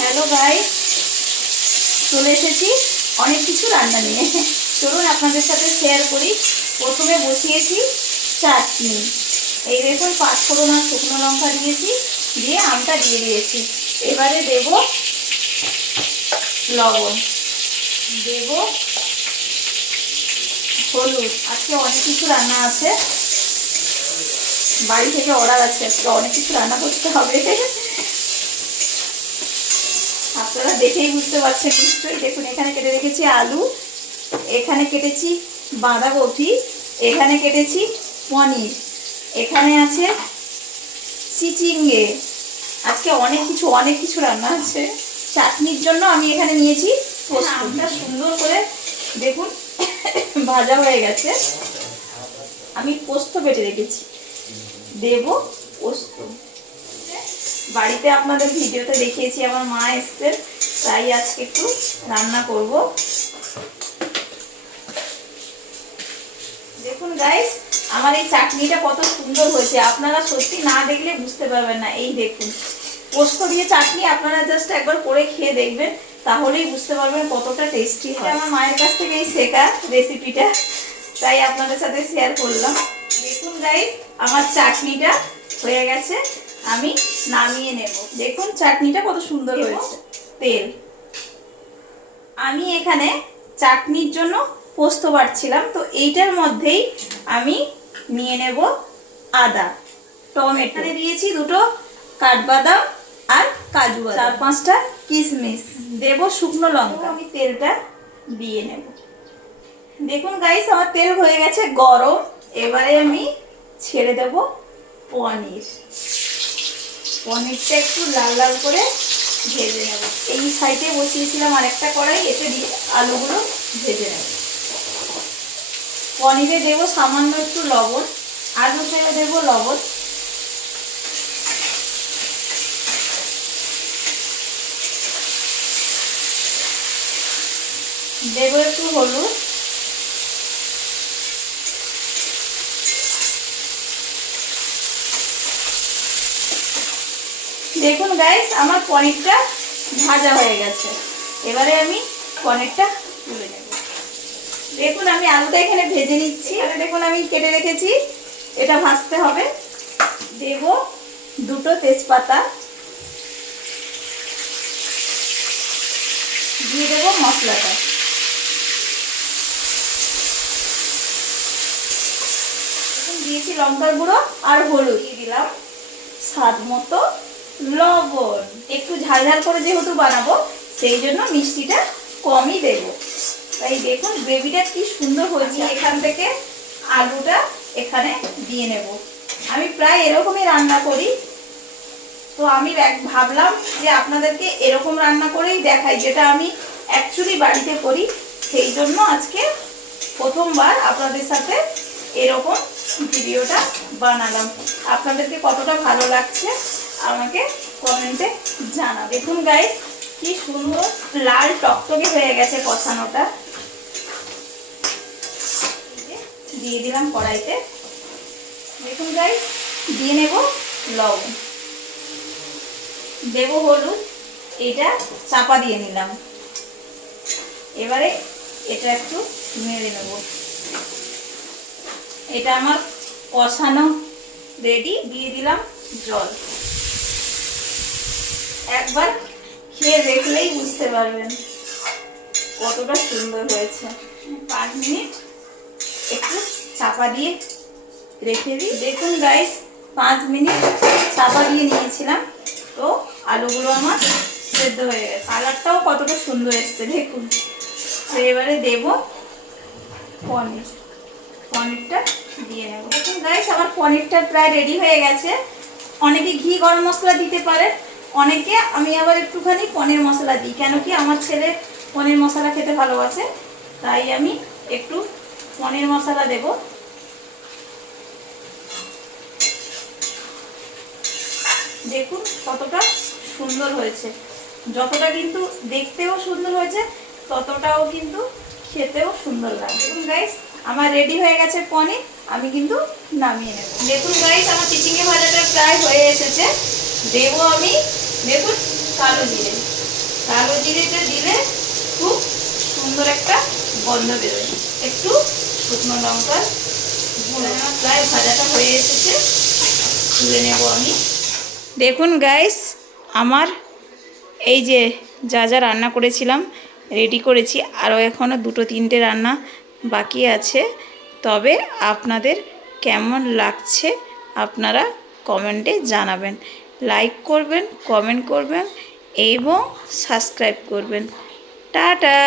Hello ভাই, চলে এসেছি অনেক কিছু রান্না নিয়ে। চলুন আপনাদের সাথে শেয়ার করি। প্রথমে বসিয়েছি চাটনি। এই দেখুন, পাঁচফোড়ন আর শুকনো লঙ্কা দিয়েছি, দিয়ে আমটা দিয়ে দিয়েছি। এবারে দেব লবণ। দেব হলুদ। আজকে অনেক কিছু রান্না আছে। বাড়ি থেকে অর্ডার আছে, আজকে অনেক কিছু রান্না করতে হবে। আপনারা দেখেই বুঝতে পারছেন নিশ্চয়ই দেখুন এখানে কেটে রেখেছি আলু এখানে কেটেছি বাঁধাকপি এখানে কেটেছি পনির এখানে আছে চিচিঙ্গে। আজকে অনেক কিছু অনেক কিছু রান্না আছে। চাটনির জন্য আমি এখানে নিয়েছি পোস্ত। আমটা সুন্দর করে দেখুন ভাজা হয়ে গেছে। আমি পোস্ত বেটে রেখেছি। দেব পোস্ত। বাড়িতে আপনাদের ভিডিওতে দেখিয়েছি আমার মা এসছেন তাই আজকে একটু রান্না করব। দেখুন গাইস আমার এই চাটনিটা কত সুন্দর হয়েছে। আপনারা সত্যি না দেখলে বুঝতে পারবেন না। এই দেখুন পোস্ত দিয়ে চাটনি আপনারা জাস্ট একবার করে খেয়ে দেখবেন তাহলেই বুঝতে পারবেন কতটা টেস্টি হয়। আমার মায়ের কাছ থেকে এই শেখা রেসিপিটা তাই আপনাদের সাথে শেয়ার করলাম। দেখুন গাইস আমার চাটনিটা হয়ে গেছে। আমি নামিয়ে নেব। দেখুন চাটনিটা কত সুন্দর হয়েছে। তেল। আমি এখানে চাটনির জন্য পোস্ত বাটছিলাম, তো এইটার মধ্যেই আমি নিয়ে নেব আদা, টমেটো। দিয়েছি দুটো কাঠবাদাম আর কাজু চার পাঁচটা কিশমিশ। দেব শুকনো লঙ্কা। আমি তেলটা দিয়ে নেব। দেখুন গাইস আমার তেল হয়ে গেছে গরম। এবারে আমি ছেড়ে দেব পনির। পনিরটা একটু লাল লাল করে ভেজে নেব। এই সাইডে বসিয়েছিলাম আরেকটা কড়াই, এতে দিয়ে আলুগুলো ভেজে নেব। পনিরে দেবো সামান্য একটু লবণ আলুতে দেবো লবণ। দেবো একটু হলুদ। দেখুন গাইস আমার পনিরটা ভাজা হয়ে গেছে। এবারে আমি পনিরটা তুলে নেব। দেখুন, আমি আলুটা এখানে ভেজে নিচ্ছি। আর দেখুন, আমি কেটে রেখেছি। এটা ভাজতে হবে। দেব দুটো তেজপাতা। দিয়ে দেবো মশলাটা। দিয়েছি লঙ্কার গুঁড়ো আর হলুদ। দিয়ে দিলাম স্বাদ মতো লবণ। একটু ঝাল ঝাল করে যেহেতু বানাবো সেই জন্য মিষ্টিটা কমই দেব। তাই দেখুন গ্রেভিটা কি সুন্দর হয়েছে। এখান থেকে আলুটা এখানে দিয়ে নেব। আমি প্রায় এরকমই রান্না করি। তো আমি ভাবলাম যে আপনাদেরকে এরকম রান্না করেই দেখাই যেটা আমি অ্যাকচুয়ালি বাড়িতে করি। সেই জন্য আজকে প্রথমবার আপনাদের সাথে এরকম ভিডিওটা বানালাম। আপনাদেরকে কতটা ভালো লাগছে আমাকে কমেন্টে জানা দেখুন গাইস কি সুন্দর লাল টকটকে হয়ে গেছে কষানোটা। দিয়ে দিলাম কড়াইতে। দেখুন গাইস দিয়ে নেব লবণ। দেব হলুদ, এটা চাপা দিয়ে নিলাম। এবারে এটা একটু নেড়ে নেব। এটা আমার কষানো রেডি দিয়ে দিলাম জল। একবার খেয়ে দেখলেই বুঝতে পারবেন কতটা সুন্দর হয়েছে। পাঁচ মিনিট একটু চাপা দিয়ে রেখে দিই। দেখুন গাইস পাঁচ মিনিট চাপা দিয়ে নিয়েছিলাম। তো আলুগুলো আমার সেদ্ধ হয়ে গেছে। কালারটাও কতটা সুন্দর এসছে, দেখুন। তো এবারে দেব পনির। পনিরটা দিয়ে নেব। দেখুন গাইস আমার পনিরটা প্রায় রেডি হয়ে গেছে। অনেকে ঘি গরম মশলা দিতে পারে অনেকে, আমি আবার একটুখানি পনির মশলা দিই, কেন কি আমার ছেলে পনির মশলা খেতে ভালোবাসে, তাই আমি একটু পনির মশলা দেব। দেখুন কতটা সুন্দর হয়েছে, যতটা কিন্তু দেখতেও সুন্দর হয়েছে, ততটাও কিন্তু খেতেও সুন্দর লাগে। দেখুন গাইস আমার রেডি হয়ে গেছে পনির, আমি কিন্তু নামিয়ে নেব। দেখুন গাইস আমার চিচিঙ্গে ভাজাটা প্রায় হয়ে এসেছে। দেবো আমি। দেখুন কালো জিরে। কালো জিরেটা দিলে খুব সুন্দর একটা গন্ধ বেরোয়। একটু শুকনো লঙ্কার প্রায় ভাজাটা হয়ে এসেছে। তুলে নেব আমি। দেখুন গাইস আমার এই যে যা যা রান্না করেছিলাম রেডি করেছি। আরও এখনও দুটো তিনটে রান্না বাকি আছে। তবে আপনাদের কেমন লাগছে আপনারা কমেন্টে জানাবেন। লাইক করবেন কমেন্ট করবেন এবং সাবস্ক্রাইব করবেন। টাটা!